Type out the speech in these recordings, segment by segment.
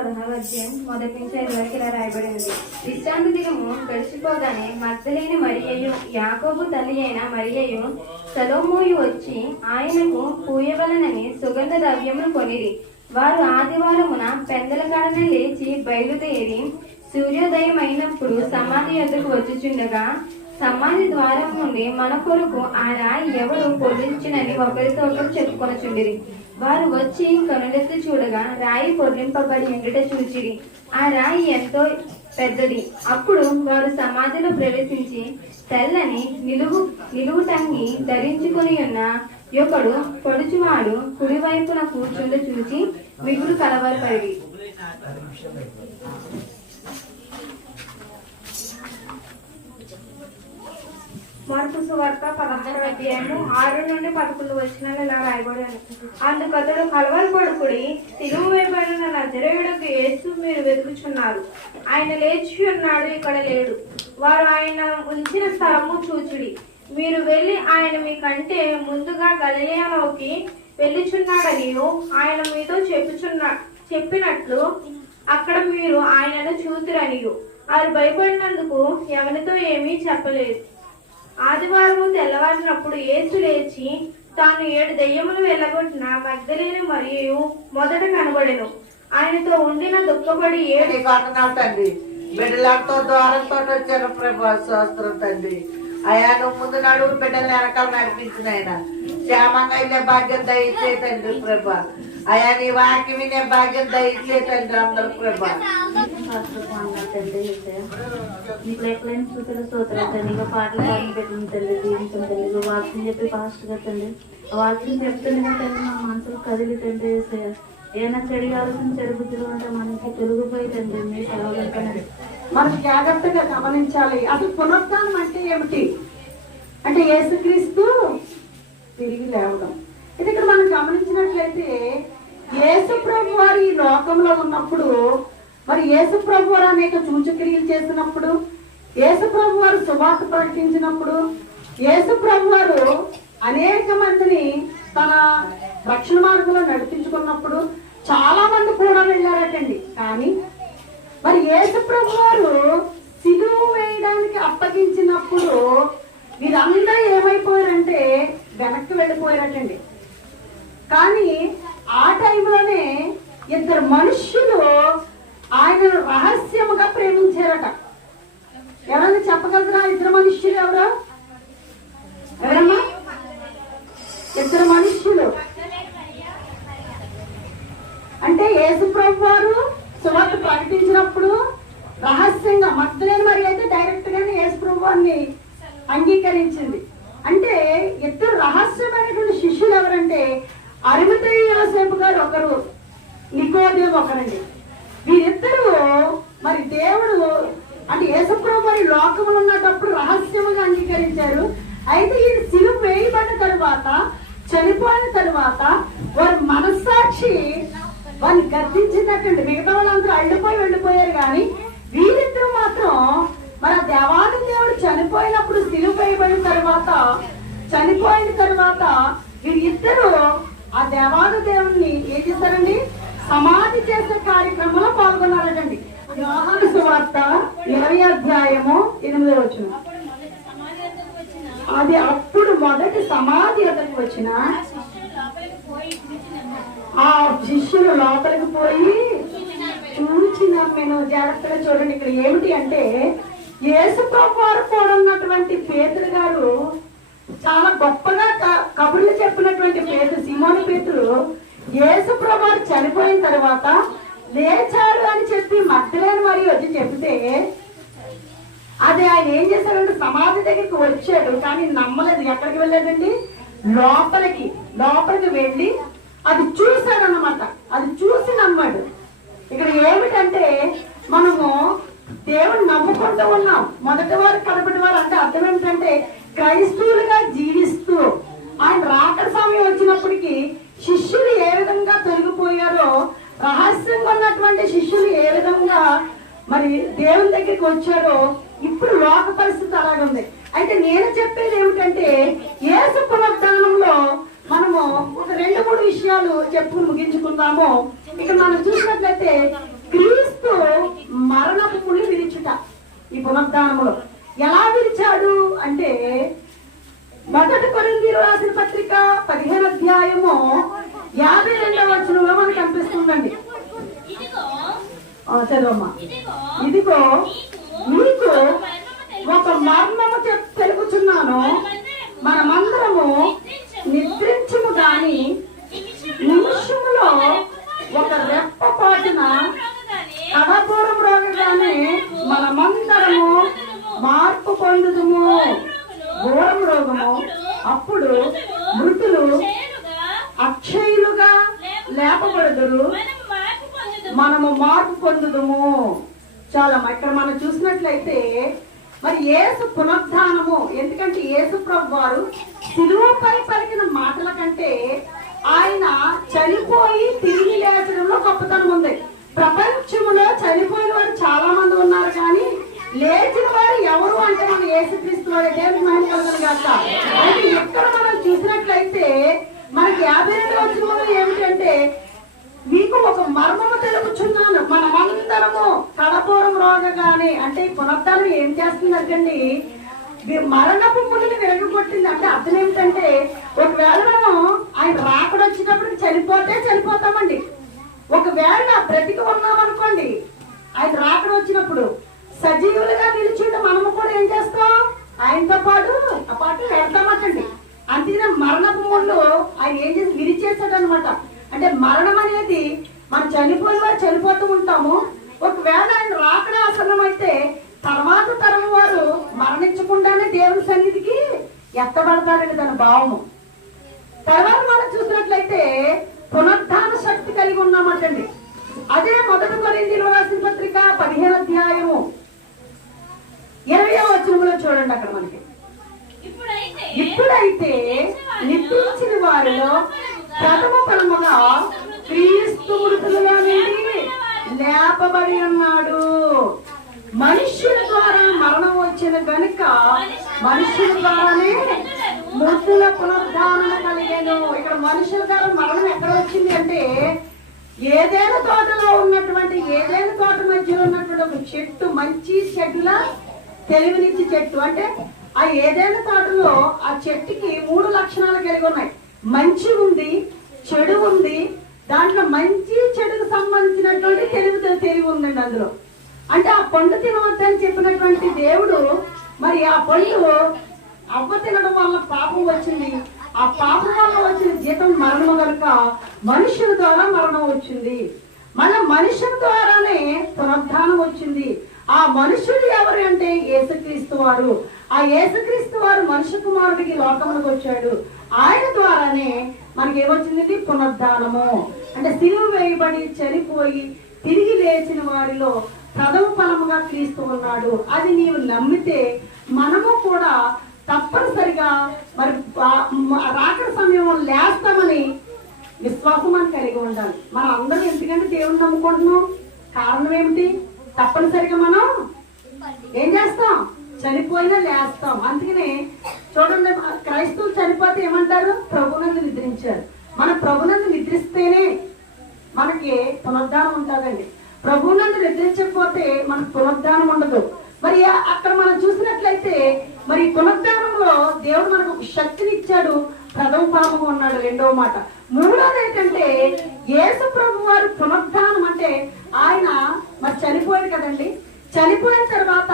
16వ అధ్యాయం 1-5 వరకు ఇలా రాయబడింది. విశ్రాంతి దినము గడిచిపోగానే మగ్దలేని మరియయు యాకోబు తల్లి అయిన మరియయు సలోమోయు వచ్చి ఆయనకు పూయవలనని సుగంధ ద్రవ్యములు కొనిరి. వారు ఆదివారమున పెందల కాడన లేచి బయలుదేరి సూర్యోదయం అయినప్పుడు సమాధి యొద్దకు వచ్చుచుండగా సమాధి ద్వారం నుండి మన కొరకు ఆ రాయి ఎవరు పొర్లించినని ఒకరితో ఒకరు చెప్పుకొనచుండిరి. వారు వచ్చి కనులెత్తి చూడగా రాయి పొర్లింపబడి ఉండుట చూచిరి. ఆ రాయి ఎంతో పెద్దది. అప్పుడు వారు సమాధిలో ప్రవేశించి తెల్లని నిలువుటంగి ధరించుకుని ఉన్న ఒకడు పొడుచువాడు కుడివైపున కూర్చుండ చూచి మిగులు కలవరపడి మార్కు సువార్త 16వ అధ్యాయము 6-11 ఇలా రాయబడి అందుకు అతడు కలవరపడుకుడి, సిలువ వేయబడిన నజరేయుడకు యేసు మీరు వెతుకుచున్నారు. ఆయన లేచి ఉన్నాడు, ఇక్కడ లేడు. వారు ఆయన ఉంచిన స్థలము చూచుడి. మీరు వెళ్ళి ఆయన మీకంటే ముందుగా గలిలయలోకి వెళ్ళుచున్నాడనియు ఆయన మీతో చెప్పినట్లు అక్కడ మీరు ఆయనను చూతురనియు. వారు భయపడినందుకు ఎవరితో ఏమీ చెప్పలేదు. ఆదివారము తెల్లవారినప్పుడు యేసు లేచి తాను 7 దెయ్యములు వెళ్ళగొట్టిన మగ్దలేని మరియు మొదట కనబడెను. ఆయనతో ఉండిన దుఃఖపడి 7 తండ్రి బిడ్డలతో ద్వారంతో వచ్చారు ప్రభా. స్తోత్రం తండ్రి. అయా నువ్వు ముందు నడువు బిడ్డల్ని వెనకాల నడిపించిన ఆయన క్షేమంగా వెళ్ళే భాగ్యం దయచే తండ్రి ప్రభా. అయా నీ వాక్యం వినే భాగ్యం దయచే తండ్రి అందరు ప్రభా. స్తోత్రండి. పాటలు పాడి పెట్టిందండి, దీవించండి. వాక్యం చెప్పి పాస్ట్ కట్టండి. వాక్యం చెప్తుండగా తండ్రి మా మనసులు కదిలితండి. ఏమైనా చెడు ఆలోచన చెడు బుద్ధులు ఉంటే మనకి తొలగిపోయిందండి. మీ సేవలు మనం జాగ్రత్తగా గమనించాలి. అసలు పునరుద్ధానం అంటే ఏమిటి అంటే యేసుక్రీస్తు తిరిగి లేవడం. ఇది ఇక్కడ మనం గమనించినట్లయితే యేసు ప్రభు వారు ఈ లోకంలో ఉన్నప్పుడు, మరి యేసు ప్రభు వారు అనేక సూచక్రియలు చేసినప్పుడు, యేసు ప్రభు వారు సువార్త ప్రకటించినప్పుడు, యేసు ప్రభు వారు అనేక మందిని తన రక్షణ మార్గంలో నడిపించుకున్నప్పుడు చాలా మంది కూడా వెళ్ళారటండి. కానీ మరి యేసు ప్రభు వారు సిలువ వేయడానికి అప్పగించినప్పుడు వీరందరూ ఏమైపోయారంటే వెనక్కి వెళ్ళిపోయారటండి. కానీ ఆ టైంలోనే 2 మనుష్యులు ఆయనను రహస్యముగా ప్రేమించారట. ఎవరైనా చెప్పగలరా 2 మనుష్యులు ఎవరో? ఎవరమ్మా? 2 మనుష్యులు అంటే యేసు ప్రభు వారు సువార్త ప్రకటించినప్పుడు రహస్యంగా, మగ్దలేని మరి అయితే డైరెక్ట్ గానే యేసు ప్రభు వారిని అంగీకరించింది. అంటే 2 రహస్యమైనటువంటి శిష్యులు ఎవరంటే అరిమతయి యోసేపు గారు ఒకరు, నికోదేము ఒకరండి. వీరిద్దరూ మరి దేవుడు అంటే యేసు ప్రభు వారి లోకములు ఉన్నప్పుడు రహస్యముగా అంగీకరించారు. అయితే ఈ సిలువ వేయబడిన తరువాత, చనిపోయిన తరువాత వారి మనస్సాక్షి వారిని గద్దించినట్టండి. మిగతా వాళ్ళందరూ వెళ్ళిపోయారు. కానీ వీరిద్దరూ మాత్రం మన దేవాది దేవుడు చనిపోయినప్పుడు సిలువ వేయబడిన తర్వాత వీరిద్దరూ ఆ దేవాది దేవుడిని ఏం చేస్తారండి? సమాధి చేసే కార్యక్రమంలో పాల్గొన్నారటండి. యోహాను సువార్త 20వ అధ్యాయము 8వ వచనం. అది అప్పుడు మొదటి సమాధి ఎదురుకు వచ్చిన ఆ శిష్యులు లోపలికి పోయి చూచి నమ్మెను. జాగ్రత్తగా చూడండి. ఇక్కడ ఏమిటి అంటే యేసు ప్రభు వారు కూడా ఉన్నటువంటి పేతురు గారు చాలా గొప్పగా కబుర్లు చెప్పినటువంటి పేతురు, సీమోను పేతురు, యేసు ప్రభు వారు చనిపోయిన తర్వాత లేచాడు అని చెప్పి మగ్దలేని మరి వచ్చి చెప్తే అది ఆయన ఏం చేశాడంటే సమాధి దగ్గరికి వచ్చాడు. కానీ నమ్మలేదు. ఎక్కడికి వెళ్ళాడండి? లోపలికి వెళ్ళి అది చూశాడు అన్నమాట. అది చూసి నమ్మాడు. ఇక్కడ ఏమిటంటే మనము దేవుడు నమ్ముకుంటూ ఉన్నాం. మొదటి వారు కడపటి వారు అంటే అర్థం ఏంటంటే క్రైస్తవులుగా జీవిస్తూ ఆయన రాకడ సమయం వచ్చినప్పటికీ శిష్యులు ఏ విధంగా తొలగిపోయారో, రహస్యంగా ఉన్నటువంటి శిష్యులు ఏ విధంగా మరి దేవుని దగ్గరికి వచ్చారో ఇప్పుడు లోక పరిస్థితి అలాగుంది. అయితే నేను చెప్పేది ఏమిటంటే యేసు పునరుద్ధానంలో మనము ఒక 2-3 విషయాలు చెప్పుకుని ముగించుకుందాము. ఇక్కడ మనం చూసినట్లయితే పునరుద్ధానములో. ఎలా విరిచాడు అంటే 1 కొరింథీయులకు రాసిన పత్రిక 15వ అధ్యాయము 52వ వచనంలో మనకు కనిపిస్తుందండి. చదవమ్మా. ఇదిగో మీకు ఒక మర్మము తెలుపుచున్నాను, మనమందరము నిద్రించుము గాని నిమిషములో ఒక రెప్పపాటున కడపూరం రోగగానే మనమందరము మార్పు పొందుదుము. ఘోరం రోగము. అప్పుడు మృతులు అక్షయులుగా లేపబడుదురు, మనము మార్పు పొందుదుము. చాలా ఇక్కడ మనం చూసినట్లయితే మరి యేసు పునరుద్ధానము, ఎందుకంటే యేసు ప్రభు వారు సిలువపై పలికిన మాటల కంటే ఆయన చనిపోయి తిరిగి లేచడంలో గొప్పతనం ఉంది. ప్రపంచంలో చనిపోయిన వారు చాలా మంది ఉన్నారు, కానీ లేచిన వారు ఎవరు అంటే మన యేసుక్రీస్తు వారి దేవుని మహిమ కలుగును గాక. అయితే ఇక్కడ మనం చూసినట్లయితే మనకి 52వ వచనంలో ఏమిటంటే, మీకు ఒక మర్మము తెలుపుచున్నాను, మనమందరము కడపూరం రోగగానే. అంటే ఈ పునరుద్ధానం ఏం చేస్తుందంటండి, మరణపు మునిని విరగొట్టింది. అంటే అర్థం ఏమిటంటే, ఒకవేళ మనం ఆయన రాకడ వచ్చినప్పుడు చనిపోతామండి. ఒకవేళ బ్రతికి ఉన్నామనుకోండి, ఆయన రాకడ వచ్చినప్పుడు సజీవులుగా నిలిచింటే మనము కూడా ఏం చేస్తాం, ఆయనతో పాటు వెళ్తామటండి. అంతేనా మరణపు ముళ్ళు ఆయన ఏం చేసి విరిచేస్తాడు అనమాట. అంటే మరణం అనేది మనం చనిపోయిన వారు చనిపోతూ ఉంటాము. ఒకవేళ ఆయన రాకడ ఆసనం అయితే తర్వాత తరం వారు మరణించకుండానే దేవుని సన్నిధికి ఎత్తబడతారండి, దాని భావము. తర్వాత మనం చూసినట్లయితే పునరుద్ధాన శక్తి కలిగి ఉన్నామంటండి. అదే 1 కొరింథీయులకు రాసిన పత్రిక 15వ అధ్యాయము 20వ వచనంలో చూడండి. అక్కడ మనకి ఇప్పుడైతే నిద్రించిన వారిలో ప్రథమ ఫలముగా క్రీస్తు మృతులలో నుండి లేపబడి ఉన్నాడు. మనుష్యుల ద్వారా మరణం వచ్చిన గనుక మనుష్యుల ద్వారానే మృతుల పునరుద్ధానం కలిగాను. ఇక్కడ మనుషుల ద్వారా మరణం ఎక్కడ వచ్చింది అంటే, ఏదైనా తోటలో ఉన్నటువంటి ఏదైనా తోట మధ్యలో ఉన్నటువంటి ఒక చెట్టు, మంచి చెట్టులా తెలివినిచ్చి చెట్టు. అంటే ఆ ఏదైనా తోటలో ఆ చెట్టుకి 3 లక్షణాలు కలిగి ఉన్నాయి. మంచి ఉంది, చెడు ఉంది, దాంట్లో మంచి చెడుకు సంబంధించినటువంటి తెలివి ఉందండి అందులో. అంటే ఆ పండు తినవద్దని చెప్పినటువంటి దేవుడు మరి ఆ పండు అవ్వ తినడం వల్ల పాపం వచ్చింది. ఆ పాపం వల్ల వచ్చిన జీతం మరణం కనుక మనుషుల ద్వారా మరణం వచ్చింది. మన మనుషుల ద్వారానే పునరుద్ధానం వచ్చింది. ఆ మనుషుడు ఎవరు అంటే యేసుక్రీస్తు వారు. ఆ యేసుక్రీస్తు వారు మనుష్య కుమారుడికి లోకములకు వచ్చాడు. ఆయన ద్వారానే మనకి ఏమొచ్చింది, పునరుద్ధానము. అంటే సిలువ వేయబడి చనిపోయి తిరిగి లేచిన వారిలో ప్రథమ ఫలముగా క్రీస్తు ఉన్నాడు. అది నీవు నమ్మితే మనము కూడా తప్పనిసరిగా మరి రాకడ సమయంలో లేస్తామని విశ్వాసం అని కలిగి ఉండాలి. మనం అందరం ఎందుకంటే దేవుని నమ్ముకుంటున్నాం, కారణం ఏమిటి, తప్పనిసరిగా మనం ఏం చేస్తాం, చనిపోయినా లేస్తాం. అందుకనే చూడండి, క్రైస్తవులు చనిపోతే ఏమంటారు, ప్రభునందు నిద్రించారు. మన ప్రభునందు నిద్రిస్తేనే మనకి పునరుద్ధానం ఉంటుందండి. ప్రభునందు నిద్రించకపోతే మనకు పునరుద్ధానం ఉండదు. మరి అక్కడ మనం చూసినట్లయితే మరి పునరుద్ధానంలో దేవుడు మనకు ఒక శక్తిని ఇచ్చాడు. ప్రథమ ఫలముగా ఉన్నాడు. 2వ మాట. 3వది ఏంటంటే యేసు ప్రభు వారు పునరుద్ధానం అంటే ఆయన మరి చనిపోయాడు కదండి. చనిపోయిన తర్వాత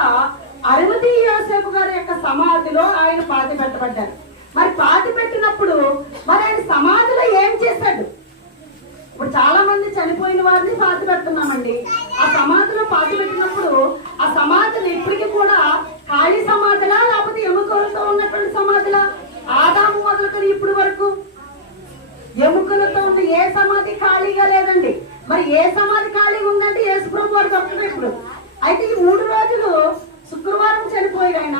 అరిమతయి యోసేపు గారి యొక్క సమాధిలో ఆయన పాతి పెట్టబడ్డారు. మరి పాతి పెట్టినప్పుడు మరి ఆయన సమాధిలో ఏం చేశాడు? ఇప్పుడు చాలా మంది చనిపోయిన వారిని పాతి పెడుతున్నామండి. ఆ సమాధిలో పాతి పెట్టినప్పుడు ఆ సమాధులు ఇప్పటికీ కూడా ఖాళీ సమాధిలా లేకపోతే ఎముకలతో ఉన్నటువంటి సమాధిలా? ఆదాము మొదలుకొని ఇప్పుడు వరకు ఎముకలతో ఉన్న ఏ సమాధి ఖాళీగా లేదండి. మరి ఏ సమాధి ఖాళీగా ఉందంటే యేసు ప్రభు వారు తప్పదు ఇప్పుడు. అయితే ఈ 3 రోజులు శుక్రవారం చనిపోయి ఆయన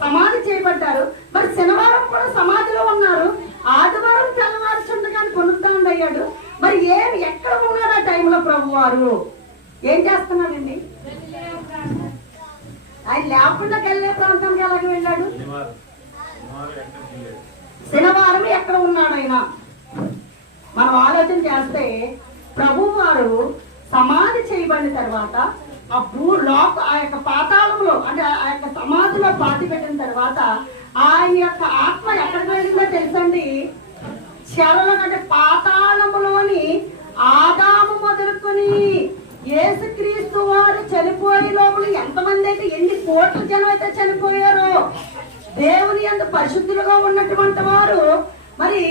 సమాధి చేయబడ్డారు. మరి శనివారం కూడా సమాధిలో ఉన్నారు. ఆదివారం తెల్లవారుచుండగానే పునరుద్ధానం అయ్యాడు. మరి ఎక్కడ ఉన్నాడు ఆ టైంలో ప్రభు వారు? ఏం చేస్తున్నాడండి? ఆయన లేకుండా వెళ్ళే ప్రాంతానికి ఎలాగ వెళ్ళాడు? శనివారం ఎక్కడ ఉన్నాడు ఆయన? మనం ఆలోచన చేస్తే ప్రభు వారు సమాధి చేయబడిన తర్వాత ఆ యొక్క పాతాళంలో అంటే ఆ యొక్క సమాధిలో పాతి పెట్టిన తర్వాత ఆయన యొక్క ఆత్మ ఎక్కడికి వెళ్ళిందో తెలుసండి? చెరలో అంటే పాతాళములోని ఆదాము మొదలుకొని యేసుక్రీస్తు వారు చనిపోయే లోపల ఎంతమంది అయితే, ఎన్ని కోట్ల జనం అయితే చనిపోయారో, దేవుని యందు పరిశుద్ధులుగా ఉన్నటువంటి వారు మరి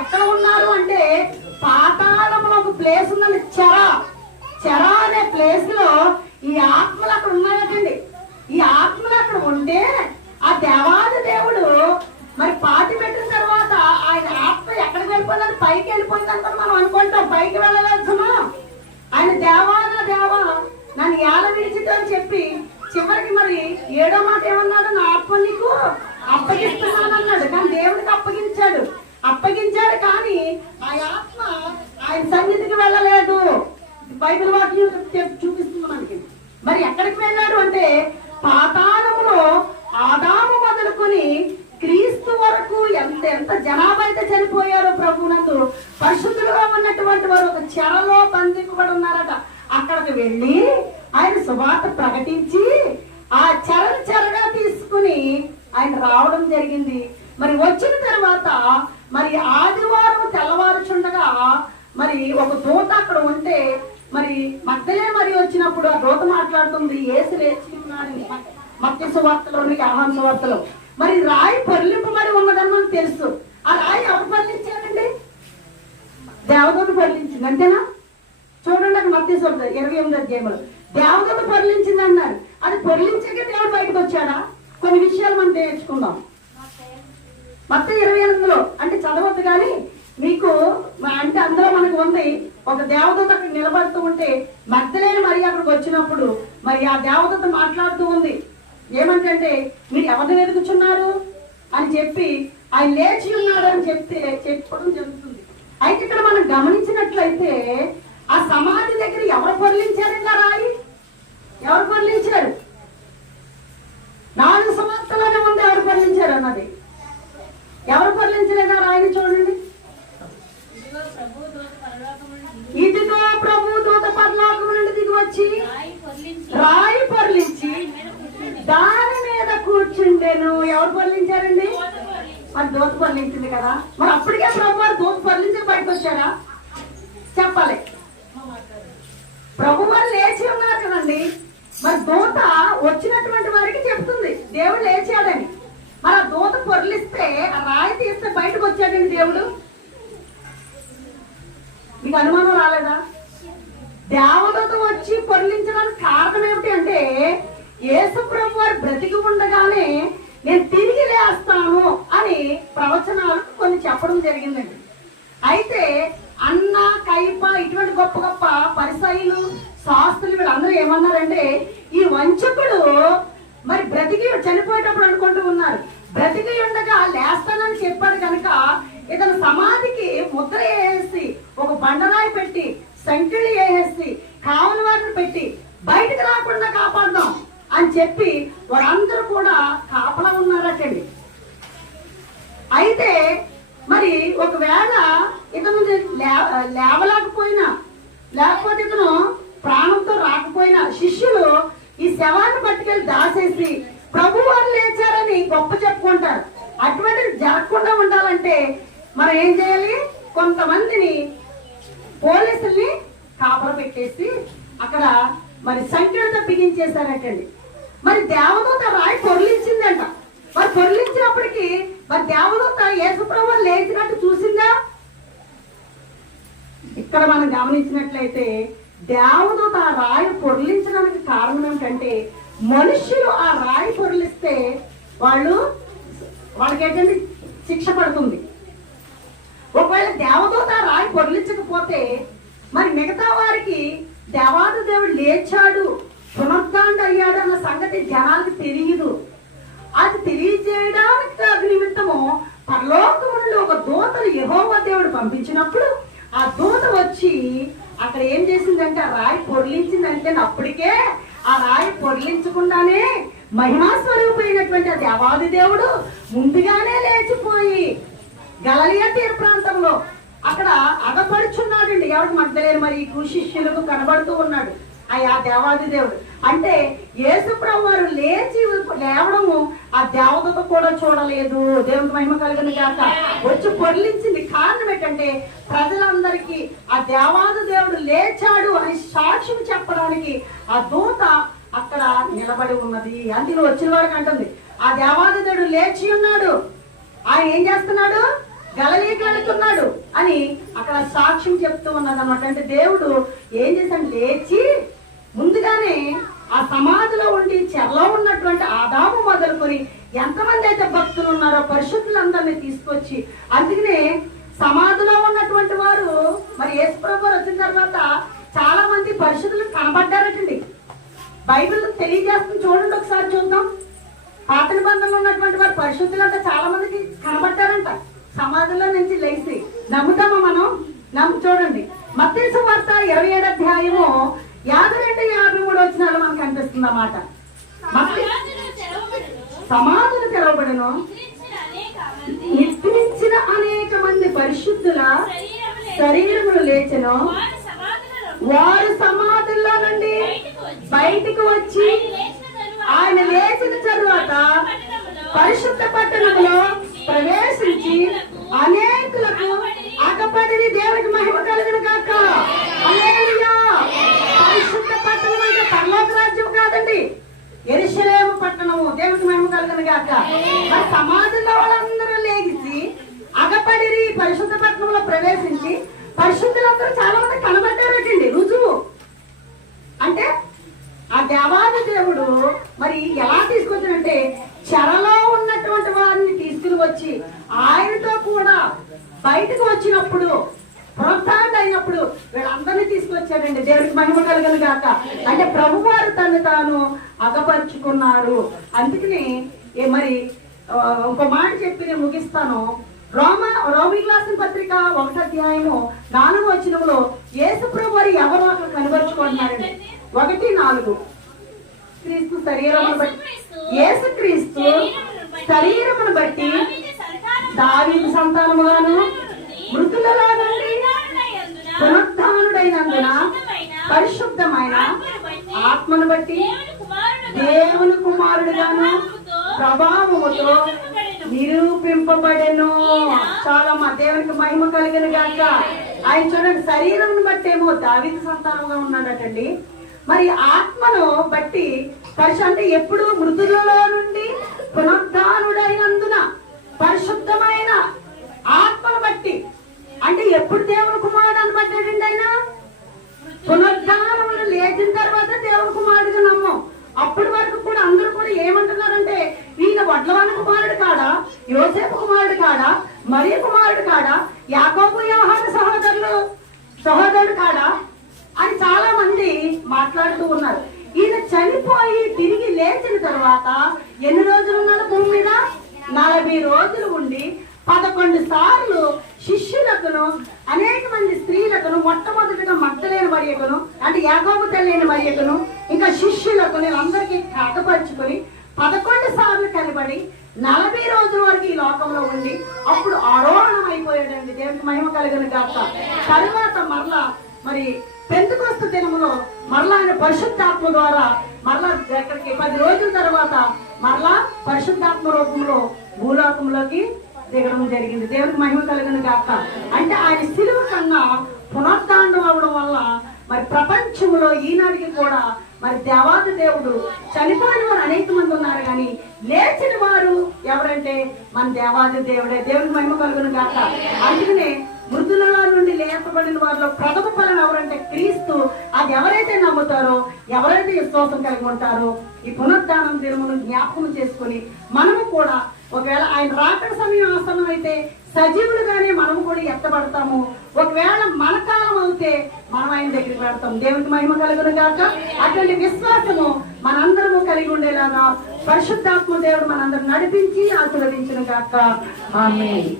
ఎక్కడ ఉన్నారు అంటే పాతాళంలో ఒక ప్లేస్ ఉందండి, చెర అనే ప్లేస్ లో ఈ ఆత్మలు అక్కడ ఉన్నాయటండి. ఈ ఆత్మలు అక్కడ ఉంటే ఆ దేవాది దేవుడు మరి పాతి పెట్టిన తర్వాత ఆయన ఆత్మ ఎక్కడికి వెళ్ళిపోయిందని పైకి వెళ్ళిపోయిందని మనం అనుకుంటాం. పైకి వెళ్ళలేదుమా, ఆయన దేవా నన్ను ఏల విడిచితో అని చెప్పి చివరికి మరి 7వ మాట ఏమన్నాడు? నా ఆత్మ నీకు అప్పగిస్తున్నాను అన్నాడు. కానీ దేవుడికి అప్పగించాడు కానీ ఆ ఆత్మ ఆయన సన్నిధికి వెళ్ళలేదు. బైబిల్ వాక్యం చూపిస్తుంది మనకి. మరి ఎక్కడికి వెళ్ళాడు అంటే పాతాళములో ఆదాము మొదలుకొని క్రీస్తు వరకు ఎంత జనాభా అయితే చనిపోయారో ప్రభునందు పరిశుద్ధులుగా ఉన్నటువంటి వారు ఒక చెరలో బంధింపబడి ఉన్నారట. అక్కడికి వెళ్ళి ఆయన సువార్త ప్రకటించి ఆ చెరగా తీసుకుని ఆయన రావడం జరిగింది. మరి వచ్చిన తర్వాత మరి ఆదివారం తెల్లవారుచుండగా మరి ఒక దూత అక్కడ ఉంటే మరి మగ్దలే మరి వచ్చినప్పుడు ఆ దూత మాట్లాడుతుంది, యేసు లేచి ఉన్నాడని. మత్తయి సువార్తలోని యోహాను సువార్తలో మరి రాయి పొర్లింపబడి ఉన్నదని మనకు తెలుసు. ఆ రాయి ఎవరు పొర్లించారండి? దేవదూత పొర్లించింది, అంతేనా? చూడండి అక్కడ మత్తయి సువార్త 28వ అధ్యాయంలో దేవదూత పొర్లించింది అన్నారు. అది పొర్లించాక దేవుడు బయటకు వచ్చాడా? కొన్ని విషయాలు మనం నేర్చుకుందాం. మత్తయి 28లో అంటే చదవద్దు కానీ మీకు అంటే అందులో మనకు ఉంది. ఒక దేవదూత అక్కడ నిలబడుతూ ఉంటే మగ్దలేని మరి అక్కడికి వచ్చినప్పుడు మరి ఆ దేవదూత మాట్లాడుతూ ఉంది. ఏమంటే మీరు ఎవరిని వెతుకుచున్నారు అని చెప్పి ఆయన లేచి ఉన్నాడు అని చెప్పడం జరుగుతుంది. అయితే ఇక్కడ మనం గమనించినట్లయితే ఆ సమాధి దగ్గర ఎవరు పొర్లించారండి? రాయి ఎవరు పొర్లించారు? 4 సంవత్సరాలనే ముందు ఎవరు పొర్లించారు అన్నది. ఎవరు పొర్లించలేదా రాయిని? చూడండి, ఇదిగో ప్రభు దూత పరలోకం నుండి దిగి వచ్చి రాయి పొర్లించి దాని మీద కూర్చుండేను. ఎవరు పొర్లించారండి? మరి దూత పొర్లించింది కదా. మరి అప్పటికే ప్రభు వారు దూత పొర్లించి బయటకు వచ్చారా? చెప్పాలి. ప్రభు వారు లేచి ఉన్నారు కదండి. మరి దూత వచ్చినటువంటి వారికి చెప్తుంది దేవుడు లేచాడని. మరి ఆ దూత పొర్లిస్తే ఆ రాయి తీస్తే బయటకు వచ్చాడండి దేవుడు. మీకు అనుమానం రాలేదా? దేవదూత వచ్చి పొర్లించడానికి కారణం ఏమిటి అంటే యేసు ప్రభు వారు బ్రతికి ఉండగానే నేను తిరిగి లేస్తాను అని ప్రవచనాలు కొన్ని చెప్పడం జరిగిందండి. అయితే అన్న కైప ఇటువంటి గొప్ప గొప్ప పరిసయ్యులు శాస్త్రులు వీళ్ళందరూ ఏమన్నారంటే ఈ వంచకుడు మరి బ్రతికి చనిపోయేటప్పుడు అనుకుంటూ ఉన్నారు. బ్రతికి ఉండగా లేస్తానని చెప్పాడు కనుక ఇతను సమాధికి ముద్ర వేసి ఒక బండరాయి పెట్టి సంఖ్యలు వేసేసి కావలి వారిని పెట్టి బయటకు రాకుండా కాపాడదాం అని చెప్పి వారందరూ కూడా కాపలా ఉన్నారటండి. అయితే మరి ఒకవేళ ఇతను లేవలేకపోయినా లేకపోతే ఇతను ప్రాణంతో రాకపోయినా శిష్యులు ఈ శవాన్ని పట్టుకెళ్ళి దాచేసి ప్రభు వారు లేచారని గొప్ప చెప్పుకుంటారు. అటువంటిది జరగకుండా ఉండాలంటే మనం ఏం చేయాలి? కొంతమందిని పోలీసుల్ని కాపలా పెట్టేసి అక్కడ మరి సంఖ్యలతో బిగించేశారటండి. మరి దేవదూత రాయి పొర్లించిందంట. మరి పొర్లించినప్పటికీ మరి దేవదూత యేసుప్రభు లేచినట్టు చూసిందా? ఇక్కడ మనం గమనించినట్లయితే దేవదూత ఆ రాయి పొర్లించడానికి కారణం ఏమిటంటే మనుష్యులు ఆ రాయి పొర్లిస్తే వాళ్ళకి ఏంటంటే శిక్ష పడుతుంది. ఒకవేళ దేవదూత రాయి పొర్లించకపోతే మరి మిగతా వారికి దేవాది దేవుడు లేచాడు పునరుద్ధానుడు అయ్యాడు అన్న సంగతి జనాలకు తెలియదు. అది తెలియజేయడానికి నిమిత్తము పరలోకము నుండి ఒక దూతను యెహోవా దేవుడు పంపించినప్పుడు ఆ దూత వచ్చి అక్కడ ఏం చేసిందంటే ఆ రాయి పొర్లించిందంటే అప్పటికే ఆ రాయి పొర్లించకుండానే మహిమా స్వరూపమైనటువంటి ఆ దేవాది దేవుడు ముందుగానే లేచిపోయి గలిలయ తీర ప్రాంతంలో అక్కడ అగపడుచున్నాడండి. ఎవరికి మగ్దలేని మరి శిష్యులకు కనబడుతూ ఉన్నాడు. ఆ దేవాది దేవుడు అంటే యేసుప్రభు వారు లేవడము ఆ దేవదూత కూడా చూడలేదు. దేవునికి మహిమ కలుగును గాక. వచ్చి పొర్లించింది. కారణం ఏంటంటే ప్రజలందరికీ ఆ దేవాది దేవుడు లేచాడు అని సాక్ష్యం చెప్పడానికి ఆ దూత అక్కడ నిలబడి ఉన్నది. అందులో వచ్చిన వారికి అంటుంది ఆ దేవాది దేవుడు లేచి ఉన్నాడు, ఆయన ఏం చేస్తున్నాడు, గలిలయకి వెళుతున్నాడు అని అక్కడ సాక్ష్యం చెప్తూ ఉన్నది అన్నమాట. అంటే దేవుడు ఏం చేశాడు, లేచి ముందుగానే ఆ సమాధిలో ఉండి చెరలో ఉన్నటువంటి ఆదాము మొదలుకొని ఎంతమంది అయితే భక్తులు ఉన్నారో పరిశుద్ధులందరినీ తీసుకొచ్చి, అందుకనే సమాధిలో ఉన్నటువంటి వారు మరి యేసుప్రభు వచ్చిన తర్వాత చాలా మంది పరిశుద్ధులు కనబడ్డారటండి. బైబిల్ తెలియజేస్తుంది, చూడండి ఒకసారి చూద్దాం. పాత నిబంధనలో ఉన్నటువంటి వారు పరిశుద్ధులంతా చాలా మందికి కనబడ్డారంట సమాధిలో నుంచి లేచి. నమ్ముతామా మనం? చూడండి మత్తయి సువార్త 27వ అధ్యాయము 52-53 వచనాలు మనకు అనిపిస్తుంది అన్నమాట. సమాధులు తెరవబడను, నిద్రించిన అనేక మంది పరిశుద్ధుల శరీరములు లేచెను, వారు సమాధుల్లో నుండి బయటికి వచ్చి ఆయన లేచిన తరువాత పరిశుద్ధ పట్టణంలో ప్రవేశించి అనేకులకు అగపడి దేవునికి మహిమ కలుగును గాక. హల్లెలూయా. పరిశుద్ధ పట్టణం అంటే పరలోక రాజ్యం కాదండి, యెరూషలేము పట్టణము. దేవునికి మహిమ కలుగును గాక. మరి సమాధుల్లో వాళ్ళందరూ లేచి అగపడి పరిశుద్ధ పట్టణంలో ప్రవేశించి పరిశుద్ధులందరూ చాలా మంది కనబడ్డారటండి. రుజువు అంటే ఆ దేవాది దేవుడు మరి ఎలా తీసుకొచ్చాడంటే చెరలో ఉన్నటువంటి వారిని తీసుకుని వచ్చి ఆయనతో కూడా బయటకు వచ్చినప్పుడు పునరుత్థానం అయినప్పుడు వీళ్ళందరినీ తీసుకొచ్చాడండి. దేవుడికి మహిమ కలుగును గాక. అంటే ప్రభువారు తను తాను అగపరుచుకున్నారు. అందుకని మరి ఒక మాట చెప్పి నేను ముగిస్తాను. రోమీయులకు రాసిన పత్రిక 1వ అధ్యాయము 4వ వచనంలో యేసుప్రభు వారు ఎవరు అక్కడ కనబరుచుకుంటున్నారండి. 1:4 క్రీస్తు శరీరమును బట్టి, యేసుక్రీస్తు శరీరమును బట్టి దావీదు సంతానముగాను మృతులలో నుండి పునరుత్థానుడైనందున పరిశుద్ధమైన ఆత్మను బట్టి దేవుని కుమారుడుగాను ప్రభావముతో నిరూపింపబడెను. చాలా మా దేవునికి మహిమ కలిగిన గాక. ఆయన చూడండి శరీరం బట్టేమో దావీదు సంతానంగా ఉన్నాడటండి. మరి ఆత్మను బట్టి అంటే ఎప్పుడు మృతులలో నుండి పునరుత్థానుడైనందున పరిశుద్ధమైన ఆత్మను బట్టి, అంటే ఎప్పుడు దేవుని కుమారుడు బట్టాడండి ఆయన పునరుత్థానములు లేచిన తర్వాత దేవుని కుమారుడుగా నమ్మం. అప్పటి వరకు కూడా అందరూ కూడా ఏమంటున్నారంటే ఈయన వడ్లవాని కుమారుడు కాడా, యోసేపు కుమారుడు కాడా, మరియ కుమారుడు కాడా, యాకోబు యోహాను సహోదరుడు కాడా అని చాలా మంది మాట్లాడుతూ ఉన్నారు. ఈయన చనిపోయి తిరిగి లేచిన తర్వాత ఎన్ని రోజులు ఉన్నాడు భూమి మీద? 40 రోజులు ఉండి 11 సార్లు శిష్యులకును అనేక మంది స్త్రీలకును, మొట్టమొదటిగా మగ్దలేని మరియకును అంటే యాకోబు తల్లి మరియకును ఇంకా శిష్యులకు అందరికీ కాకపరుచుకొని 11 సార్లు కనబడి 40 రోజుల వరకు ఈ లోకంలో ఉండి అప్పుడు ఆరోహణం అయిపోయాడండి. దేవునికి మహిమ కలుగును గాక. తరువాత మరలా మరి పెంతెకొస్తు దినములో మరలా ఆయన పరిశుద్ధాత్మ ద్వారా మరలా ఎక్కడికి 10 రోజుల తర్వాత మరలా పరిశుద్ధాత్మ రూపంలో భూలోకంలోకి దిగడం జరిగింది. దేవునికి మహిమ కలుగును గాక. అంటే ఆయన శిలువ కన్నా పునరుత్థానం అవ్వడం వల్ల మరి ప్రపంచంలో ఈనాటికి కూడా మరి దేవాది దేవుడు చనిపోయిన వారు అనేక మంది ఉన్నారు, కానీ లేచిన వారు ఎవరంటే మన దేవాది దేవుడే. దేవునికి మహిమ కలుగును గాక. అందుకనే మృతులలో నుండి లేపబడిన వారిలో ప్రథమ ఫలం ఎవరంటే క్రీస్తు. అది ఎవరైతే నమ్ముతారో, ఎవరైతే విశ్వాసం కలిగి ఉంటారో ఈ పునరుత్థానం దినమును జ్ఞాపకం చేసుకుని మనము కూడా ఒకవేళ ఆయన రాకడ సమయం ఆసనం అయితే సజీవులుగానే మనము కూడా ఎత్తబడతాము. ఒకవేళ మన కాలం అయితే మనం ఆయన దగ్గరికి పెడతాం. దేవునికి మహిమ కలుగును గాక. అటువంటి విశ్వాసము మనందరము కలిగి ఉండేలాగా పరిశుద్ధాత్మ దేవుడు మనందరం నడిపించి ఆశీర్వదించును గాక. ఆమేన్.